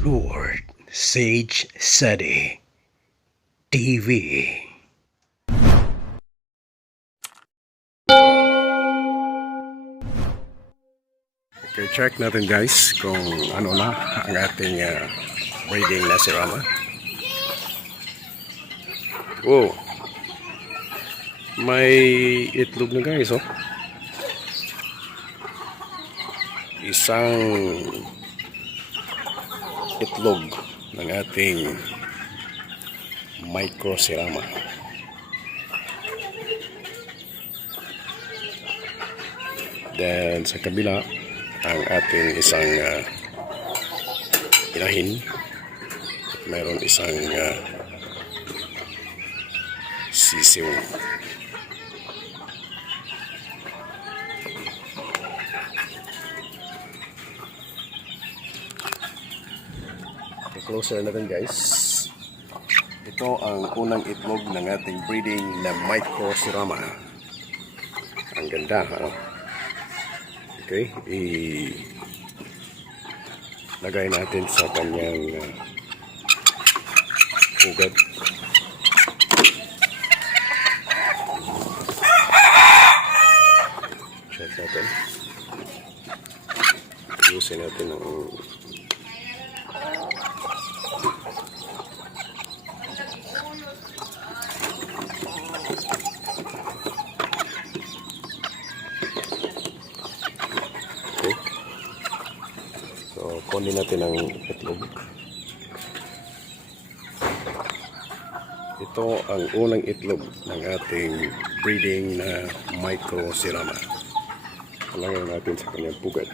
LordSage Sadi TV. Okay, check natin guys kung ano na ang ating breeding na Serama. Oh, may itlog na guys, oh. Isang itlog ng ating micro Serama. Then sa kabila ang ating isang inahin. Mayroon isang sisiw. Closer natin guys. Ito ang unang itlog ng ating breeding na micro Serama. Ang ganda, ha? Okay, lagay natin sa kanyang ugat. Check natin. Ayusin natin ang kunin natin ang itlog. Ito ang unang itlog ng ating breeding na micro Serama. Lagyan natin sa kanyang pugat.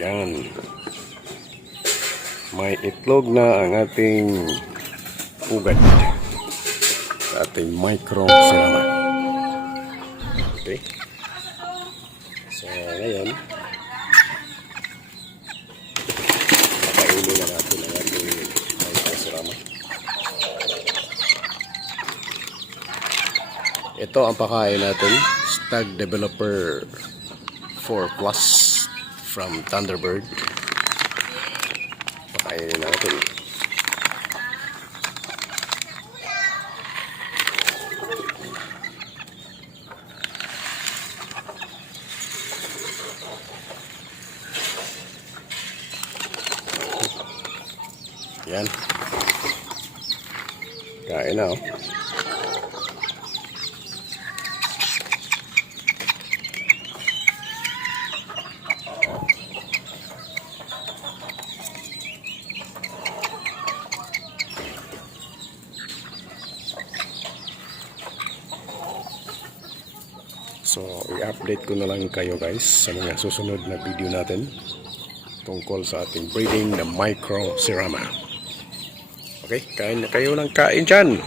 Yan. May itlog na ang ating pugat sa ating micro Serama. Okay. So, ngayon, pakainin na natin ang ating micro Serama. Ito ang pakain natin, Stag Developer 4 Plus from Thunderbird. Pakainin natin. Yan. Kain na, oh. So, i-update ko na lang kayo guys sa mga susunod na video natin tungkol sa ating breeding na micro Serama. Okay, kain na kayo ng kain dyan.